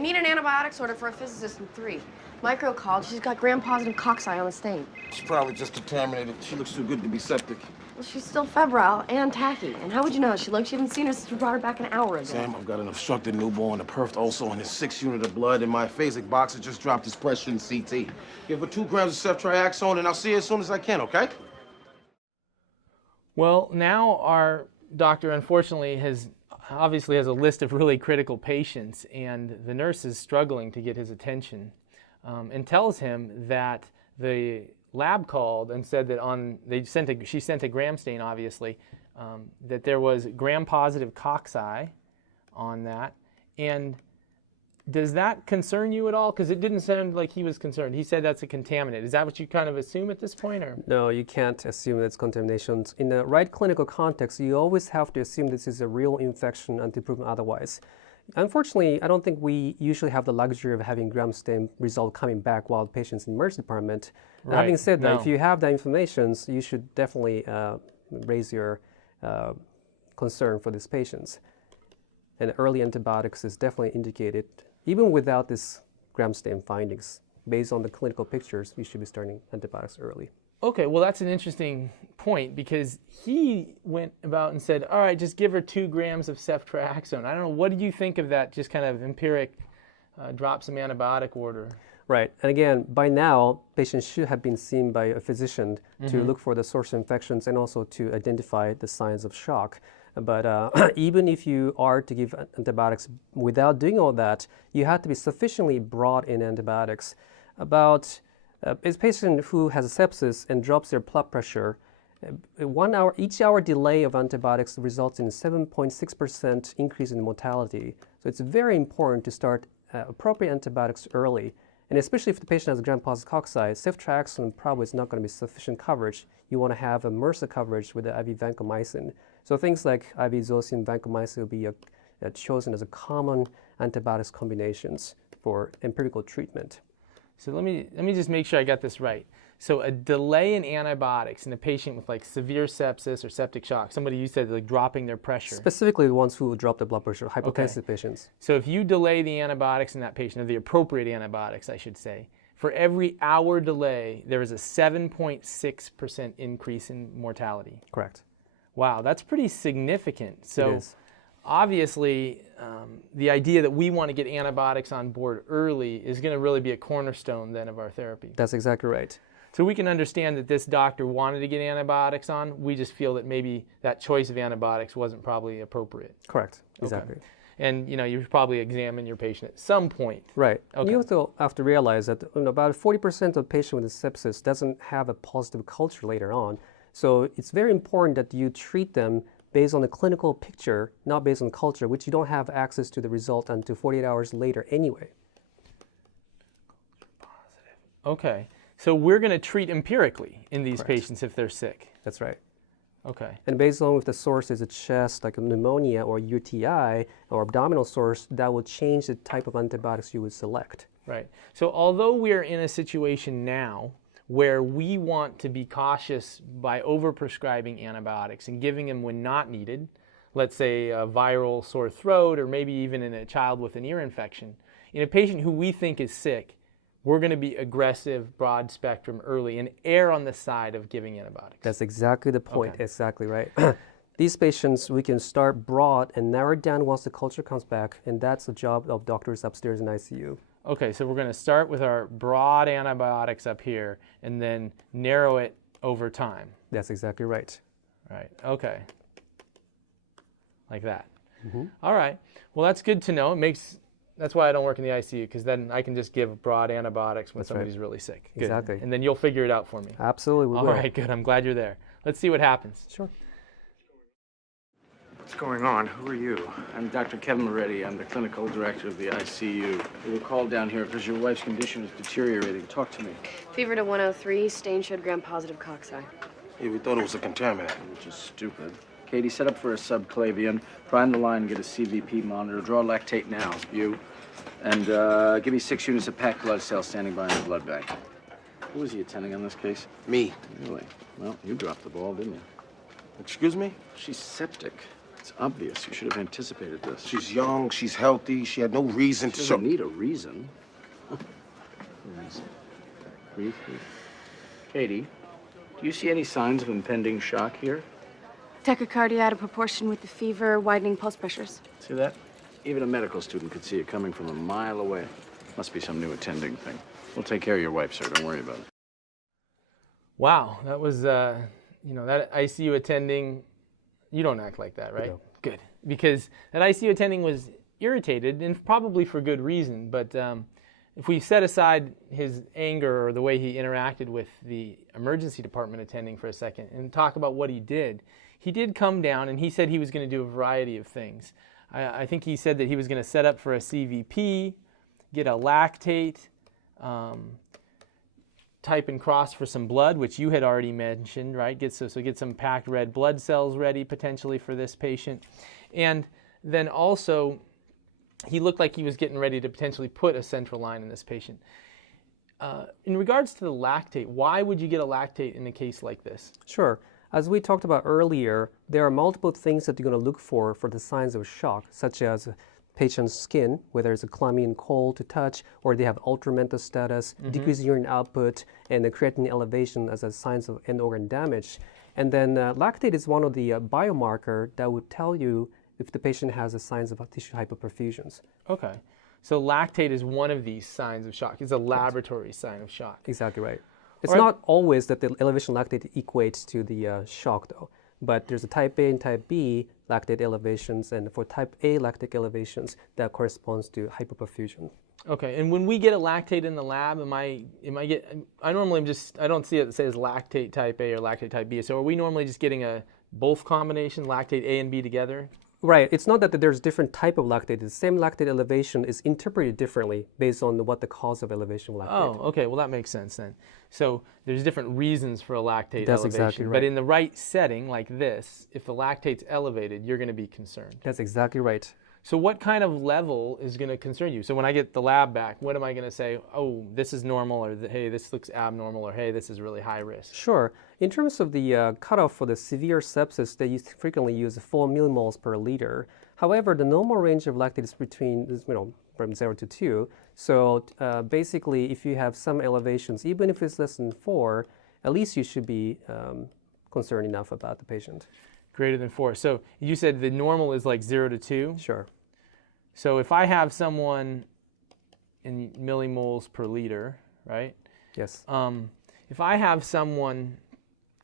need an antibiotics order for a physicist in 3. Micro called. She's got gram-positive cocci on the stain. She's probably just contaminated. She looks too good to be septic. Well, she's still febrile and tacky. And how would you know she looks? You haven't seen her since we brought her back an hour ago. Sam, I've got an obstructed newborn, a perfed ulcer, and his 6 unit of blood, and my phasic boxer just dropped his pressure in CT. Give her 2 grams of ceftriaxone, and I'll see her as soon as I can, okay? Well, now our doctor, unfortunately, obviously has a list of really critical patients, and the nurse is struggling to get his attention, and tells him that the lab called and said that she sent a gram stain, obviously, that there was gram-positive cocci on that. And does that concern you at all? Because it didn't sound like he was concerned. He said that's a contaminant. Is that what you kind of assume at this point, or? No, you can't assume it's contamination. In the right clinical context, you always have to assume this is a real infection until proven otherwise. Unfortunately, I don't think we usually have the luxury of having gram stain result coming back while the patient's in the emergency department. Right. Having said that, No. if you have that information, you should definitely raise your concern for these patients. And early antibiotics is definitely indicated. Even without this gram stain findings, based on the clinical pictures, we should be starting antibiotics early. Okay, well, that's an interesting point, because he went about and said, all right, just give her 2 grams of ceftriaxone. I don't know, what do you think of that just kind of empiric drop some antibiotic order? Right, and again, by now, patients should have been seen by a physician to look for the source of infections and also to identify the signs of shock. But even if you are to give antibiotics without doing all that, you have to be sufficiently broad in antibiotics. About a patient who has a sepsis and drops their blood pressure, each hour delay of antibiotics results in a 7.6% increase in mortality. So it's very important to start appropriate antibiotics early. And especially if the patient has a gram-positive cocci, ceftriaxone probably is not going to be sufficient coverage. You want to have a MRSA coverage with the IV vancomycin. So things like IV zosine, vancomycin will be chosen as a common antibiotics combinations for empirical treatment. So let me just make sure I got this right. So a delay in antibiotics in a patient with like severe sepsis or septic shock, somebody you said like dropping their pressure. Specifically the ones who drop their blood pressure, hypotensive patients. So if you delay the antibiotics in that patient, or the appropriate antibiotics, I should say, for every hour delay, there is a 7.6% increase in mortality. Correct. Wow, that's pretty significant. So it is. Obviously, the idea that we want to get antibiotics on board early is going to really be a cornerstone then of our therapy. That's exactly right. So we can understand that this doctor wanted to get antibiotics on. We just feel that maybe that choice of antibiotics wasn't probably appropriate. Correct. Exactly. Okay. And you probably examine your patient at some point. Right. Okay. You also have to realize that about 40% of patients with sepsis doesn't have a positive culture later on. So it's very important that you treat them based on the clinical picture, not based on culture, which you don't have access to the result until 48 hours later anyway. Okay. So we're going to treat empirically in these Correct. patients if they're sick. That's right. Okay. And based on if the source is a chest, like a pneumonia or UTI or abdominal source, that will change the type of antibiotics you would select. Right. So although we're in a situation now where we want to be cautious by overprescribing antibiotics and giving them when not needed, let's say a viral sore throat or maybe even in a child with an ear infection, in a patient who we think is sick, we're going to be aggressive, broad spectrum early and err on the side of giving antibiotics. That's exactly the point. Okay. Exactly right. These patients, we can start broad and narrow it down once the culture comes back, and that's the job of doctors upstairs in ICU. Okay, so we're going to start with our broad antibiotics up here and then narrow it over time. That's exactly right. Right, okay. Like that. Mm-hmm. All right, well that's good to know. That's why I don't work in the ICU, because then I can just give broad antibiotics when somebody's really sick. Good. Exactly. And then you'll figure it out for me. Absolutely, we All will. right, good. I'm glad you're there. Let's see what happens. Sure. What's going on? Who are you? I'm Dr. Kevin Moretti. I'm the clinical director of the ICU. We were called down here because your wife's condition is deteriorating. Talk to me. Fever to 103, stain showed gram-positive cocci. Yeah, we thought it was a contaminant. Which is stupid. Katie, set up for a subclavian, prime the line, get a CVP monitor, draw lactate now, you. And give me 6 units of packed blood cells standing by in the blood bank. Who was he attending on this case? Me. Really? Well, you dropped the ball, didn't you? Excuse me? She's septic. It's obvious. You should have anticipated this. She's young, she's healthy, she had no reason She to show. doesn't need a reason. Breathe. Katie, do you see any signs of impending shock here? Tachycardia out of proportion with the fever, widening pulse pressures. See that? Even a medical student could see it coming from a mile away. Must be some new attending thing. We'll take care of your wife, sir. Don't worry about it. Wow, that was, that ICU attending, you don't act like that, right? No. Good, because that ICU attending was irritated, and probably for good reason, but if we set aside his anger or the way he interacted with the emergency department attending for a second and talk about what he did come down and he said he was going to do a variety of things. I think he said that he was going to set up for a CVP, get a lactate, type and cross for some blood, which you had already mentioned, right? Get some packed red blood cells ready potentially for this patient. And then also, he looked like he was getting ready to potentially put a central line in this patient. In regards to the lactate, why would you get a lactate in a case like this? Sure. As we talked about earlier, there are multiple things that you're going to look for the signs of shock, such as patient's skin, whether it's a clammy and cold to touch, or they have ultramental status, decreased urine output, and the creatinine elevation as a signs of end organ damage. And then lactate is one of the biomarker that would tell you if the patient has the signs of tissue hypoperfusions. Okay. So lactate is one of these signs of shock. It's a laboratory sign of shock. Exactly right. It's not always that the elevation lactate equates to the shock, though. But there's a type A and type B lactate elevations, and for type A lactic elevations, that corresponds to hypoperfusion. Okay, and when we get a lactate in the lab, I don't see it that says lactate type A or lactate type B. So are we normally just getting both combination, lactate A and B together? Right. It's not that there's different type of lactate. The same lactate elevation is interpreted differently based on what the cause of elevation of lactate. Oh, okay. Well, that makes sense then. So there's different reasons for a lactate That's elevation. exactly right. But in the right setting, like this, if the lactate's elevated, you're going to be concerned. That's exactly right. So what kind of level is going to concern you? So when I get the lab back, what am I going to say? Oh, this is normal, or hey, this looks abnormal, or hey, this is really high risk. Sure. In terms of the cutoff for the severe sepsis, they frequently use 4 millimoles per liter. However, the normal range of lactate is between, from 0 to 2. So basically, if you have some elevations, even if it's less than 4, at least you should be concerned enough about the patient. Greater than 4. So you said the normal is like 0 to 2? Sure. So if I have someone in millimoles per liter, right? Yes. If I have someone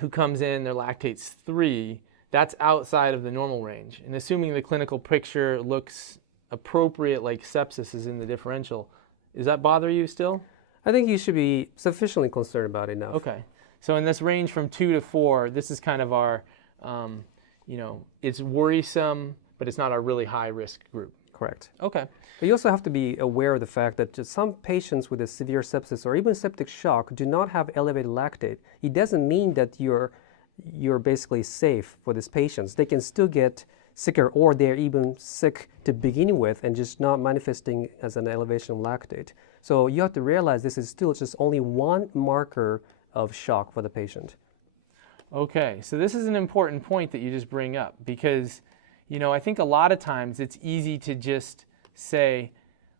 who comes in, their lactate's 3, that's outside of the normal range. And assuming the clinical picture looks appropriate, like sepsis is in the differential, does that bother you still? I think you should be sufficiently concerned about it enough. Okay. So in this range from 2 to 4, this is kind of our, it's worrisome, but it's not a really high risk group. Correct. Okay. But you also have to be aware of the fact that just some patients with a severe sepsis or even septic shock do not have elevated lactate. It doesn't mean that you're basically safe for these patients. They can still get sicker, or they're even sick to begin with and just not manifesting as an elevation of lactate. So you have to realize this is still just only one marker of shock for the patient. Okay, so this is an important point that you just bring up, because I think a lot of times it's easy to just say,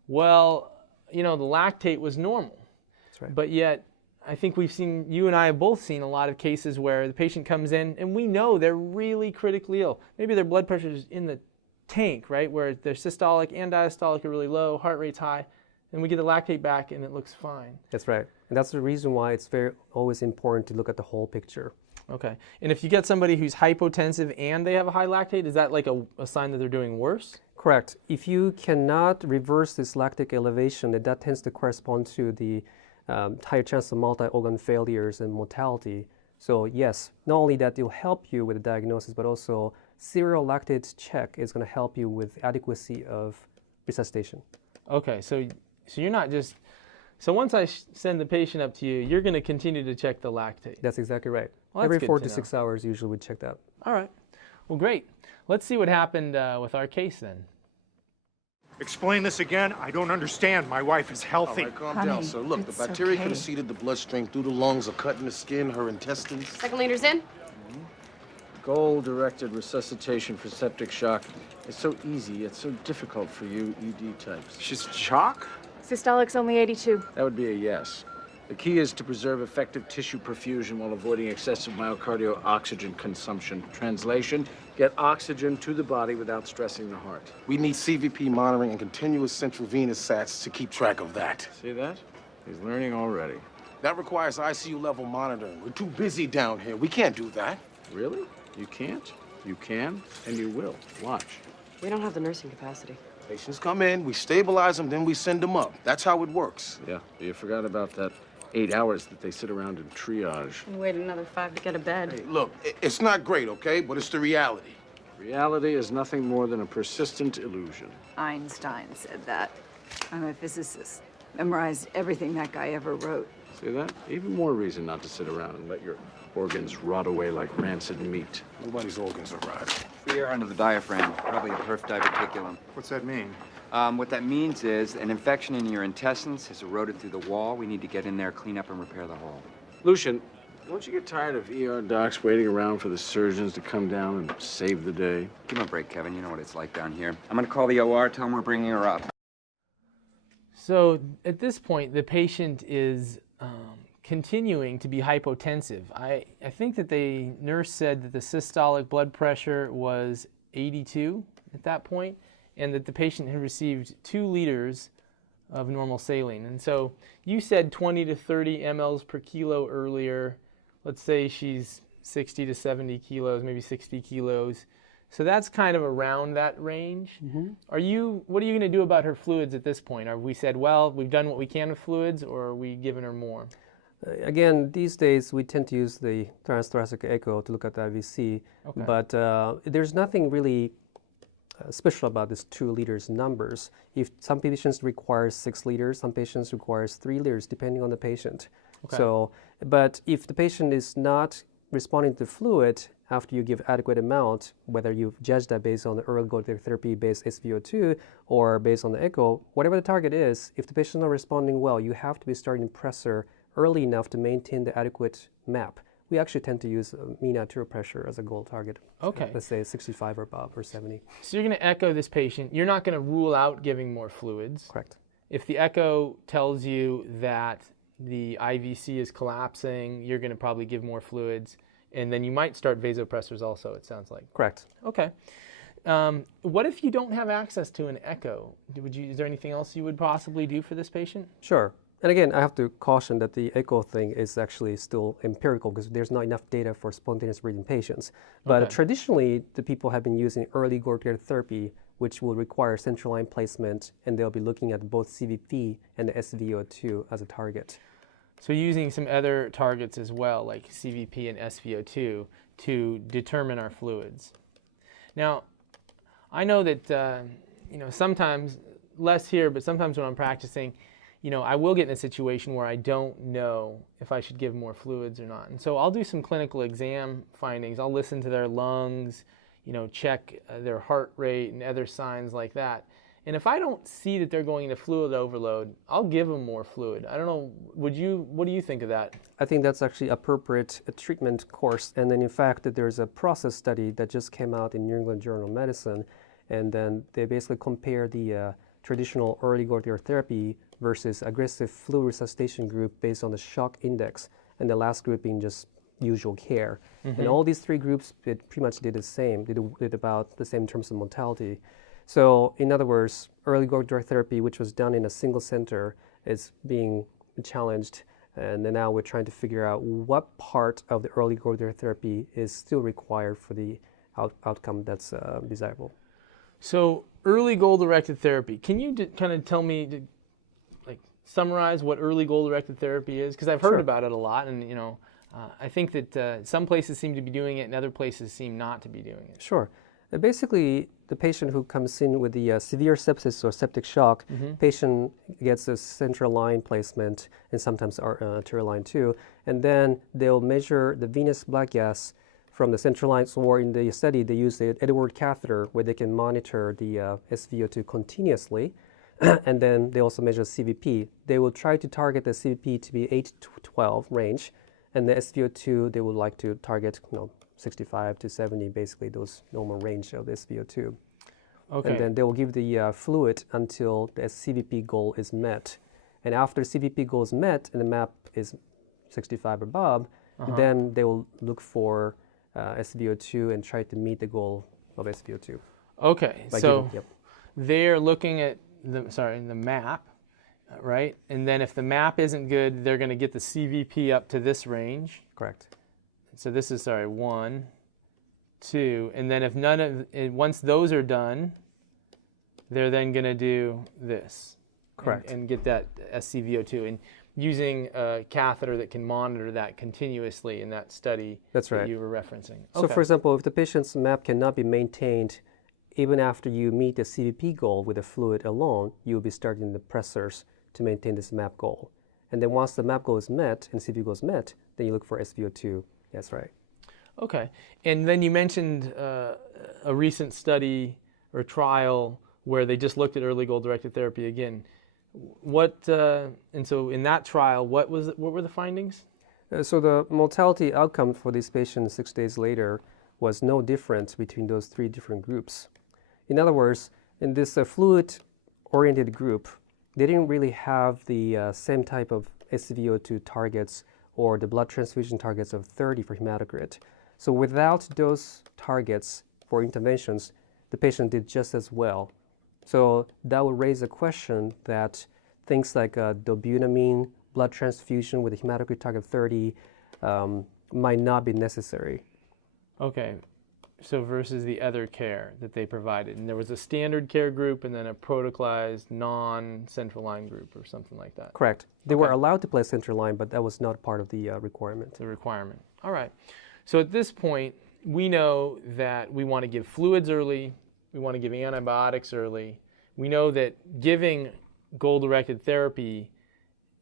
well, the lactate was normal. That's right. But yet, I think you and I have both seen a lot of cases where the patient comes in and we know they're really critically ill. Maybe their blood pressure is in the tank, right, where their systolic and diastolic are really low, heart rate's high, and we get the lactate back and it looks fine. That's right. And that's the reason why it's always important to look at the whole picture. Okay. And if you get somebody who's hypotensive and they have a high lactate, is that like a sign that they're doing worse? Correct. If you cannot reverse this lactic elevation, that tends to correspond to the higher chance of multi-organ failures and mortality. So yes, not only that it will help you with the diagnosis, but also serial lactate check is going to help you with adequacy of resuscitation. Okay. So you're not just... So once I send the patient up to you, you're going to continue to check the lactate. That's exactly right. Well, that's Every good 4 to to know. 6 hours, usually we check that. All right. Well, great. Let's see what happened with our case then. Explain this again. I don't understand. My wife is healthy. All right, calm Honey, down, sir. Look, the it's bacteria okay. could have seeded the bloodstream through the lungs or cut in the skin, her intestines. Second liter's in. Goal-directed resuscitation for septic shock. It's so easy, it's so difficult for you ED types. She's shock? Systolic's only 82. That would be a yes. The key is to preserve effective tissue perfusion while avoiding excessive myocardial oxygen consumption. Translation, get oxygen to the body without stressing the heart. We need CVP monitoring and continuous central venous sats to keep track of that. See that? He's learning already. That requires ICU level monitoring. We're too busy down here. We can't do that. Really? You can't? You can, and you will. Watch. We don't have the nursing capacity. Patients come in, we stabilize them, then we send them up. That's how it works. Yeah, you forgot about that 8 hours that they sit around in triage. And wait another 5 to get a bed. Hey, look, it's not great, okay? But it's the reality. Reality is nothing more than a persistent illusion. Einstein said that. I'm a physicist. Memorized everything that guy ever wrote. See that? Even more reason not to sit around and let your organs rot away like rancid meat. Nobody's organs are rotting. Free air under the diaphragm, probably a perf diverticulum. What's that mean? What that means is an infection in your intestines has eroded through the wall. We need to get in there, clean up, and repair the hole. Lucian, don't you get tired of ER docs waiting around for the surgeons to come down and save the day? Give him a break, Kevin. You know what it's like down here. I'm gonna call the OR, tell them we're bringing her up. So at this point, the patient is continuing to be hypotensive. I think that the nurse said that the systolic blood pressure was 82 at that point, and that the patient had received 2 liters of normal saline. And so you said 20 to 30 mLs per kilo earlier. Let's say she's 60 to 70 kilos, maybe 60 kilos. So that's kind of around that range. Mm-hmm. What are you going to do about her fluids at this point? Are we said, well, we've done what we can with fluids, or are we giving her more? Again, these days we tend to use the transthoracic echo to look at the IVC, Okay. but there's nothing really special about this 2 liters numbers. If some patients require 6 liters, some patients requires 3 liters, depending on the patient. Okay. So, but if the patient is not responding to fluid after you give adequate amount, whether you judge that based on the early go-to therapy based SpO2 or based on the echo, whatever the target is, if the patient is not responding well, you have to be starting pressor early enough to maintain the adequate map. We actually tend to use mean arterial pressure as a goal target. Okay. Let's say 65 or above or 70. So you're going to echo this patient. You're not going to rule out giving more fluids. Correct. If the echo tells you that the IVC is collapsing, you're going to probably give more fluids, and then you might start vasopressors also, it sounds like. Correct. Okay. What if you don't have access to an echo? Is there anything else you would possibly do for this patient? Sure. And again, I have to caution that the echo thing is actually still empirical because there's not enough data for spontaneous breathing patients. But Okay. traditionally, the people have been using early glutathione therapy, which will require central line placement, and they'll be looking at both CVP and the SVO2 as a target. So using some other targets as well, like CVP and SVO2, to determine our fluids. Now, I know that sometimes, less here, but sometimes when I'm practicing, I will get in a situation where I don't know if I should give more fluids or not. And so I'll do some clinical exam findings. I'll listen to their lungs, check their heart rate and other signs like that. And if I don't see that they're going into fluid overload, I'll give them more fluid. I don't know, what do you think of that? I think that's actually appropriate treatment course. And then in fact, there's a process study that just came out in New England Journal of Medicine. And then they basically compare the traditional early glutathione therapy versus aggressive fluid resuscitation group based on the shock index, and the last group being just usual care. Mm-hmm. And all these 3 groups pretty much did the same, did about the same in terms of mortality. So in other words, early glutathione therapy, which was done in a single center, is being challenged. And then now we're trying to figure out what part of the early glutathione therapy is still required for the outcome that's desirable. So early goal-directed therapy, can you kind of tell me, summarize what early goal-directed therapy is? Because I've heard Sure. about it a lot, and I think that some places seem to be doing it and other places seem not to be doing it. Sure. Basically, the patient who comes in with the severe sepsis or septic shock, patient gets a central line placement and sometimes arterial line too, and then they'll measure the venous blood gas from the central lines, or in the study they use the Edward catheter where they can monitor the SVO2 continuously, and then they also measure CVP. They will try to target the CVP to be 8 to 12 range, and the SVO2 they would like to target 65 to 70, basically those normal range of the SpO2. Okay. And then they will give the fluid until the CVP goal is met. And after CVP goal is met and the MAP is 65 above, then they will look for SpO2 and try to meet the goal of SpO2. Okay, by so giving- yep. they're looking at the MAP, right? And then if the MAP isn't good, they're going to get the CVP up to this range. Correct. So this is 1, 2, and then if once those are done, they're then going to do this. Correct. And get that SCVO2 and using a catheter that can monitor that continuously in that study That's right. that you were referencing. So Okay. for example, if the patient's MAP cannot be maintained even after you meet the CVP goal with the fluid alone, you'll be starting the pressors to maintain this MAP goal. And then once the MAP goal is met and CVP goal is met, then you look for SpO2. That's right. Okay. And then you mentioned a recent study or trial where they just looked at early goal-directed therapy again. And so in that trial, what were the findings? So the mortality outcome for these patients 6 days later was no difference between those 3 different groups. In other words, in this fluid-oriented group, they didn't really have the same type of SpO2 targets or the blood transfusion targets of 30 for hematocrit. So without those targets for interventions, the patient did just as well. So that would raise a question that things like dobutamine, blood transfusion with a hematocrit target of 30 might not be necessary. Okay. So versus the other care that they provided. And there was a standard care group and then a protocolized non-central line group or something like that. Correct. They were allowed to play central line, but that was not part of the requirement. The requirement. All right. So at this point, we know that we want to give fluids early. We want to give antibiotics early. We know that giving goal-directed therapy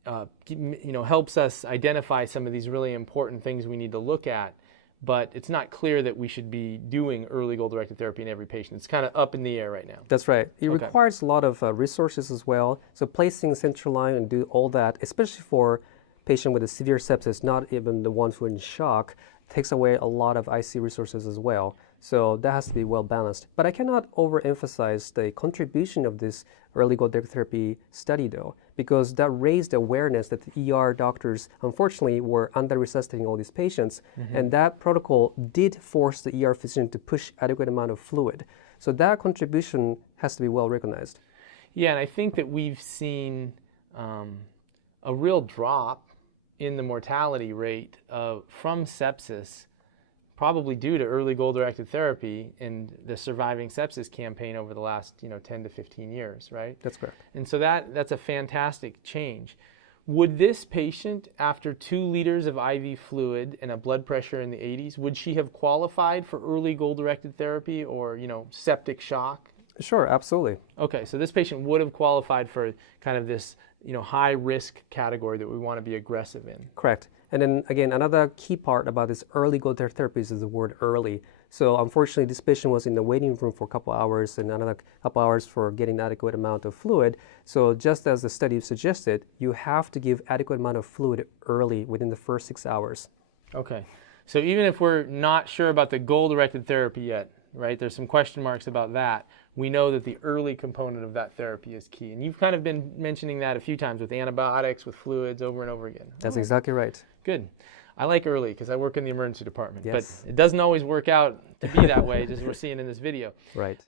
helps us identify some of these really important things we need to look at, but it's not clear that we should be doing early goal-directed therapy in every patient. It's kind of up in the air right now. That's right. It requires a lot of resources as well. So placing central line and do all that, especially for patient with a severe sepsis, not even the ones who are in shock, takes away a lot of IC resources as well. So that has to be well balanced. But I cannot overemphasize the contribution of this early goal-directed therapy study though, because that raised awareness that the ER doctors unfortunately were under-resuscitating all these patients. And that protocol did force the ER physician to push adequate amount of fluid. So that contribution has to be well recognized. Yeah, and I think that we've seen a real drop in the mortality rate from sepsis, probably due to early goal-directed therapy and the Surviving Sepsis campaign over the last 10 to 15 years, right? That's correct. And so that's a fantastic change. Would this patient, after 2 liters of IV fluid and a blood pressure in the 80s, would she have qualified for early goal-directed therapy or septic shock? Sure, absolutely. Okay, so this patient would have qualified for kind of this high risk category that we want to be aggressive in. Correct. And then again, another key part about this early goal-directed therapy is the word early. So unfortunately, this patient was in the waiting room for a couple hours and another couple hours for getting adequate amount of fluid. So just as the study suggested, you have to give adequate amount of fluid early within the first 6 hours. Okay, so even if we're not sure about the goal-directed therapy yet, right, there's some question marks about that, we know that the early component of that therapy is key. And you've kind of been mentioning that a few times with antibiotics, with fluids, over and over again. That's exactly right. Good. I like early because I work in the emergency department. Yes. But it doesn't always work out to be that way, just as we're seeing in this video. Right.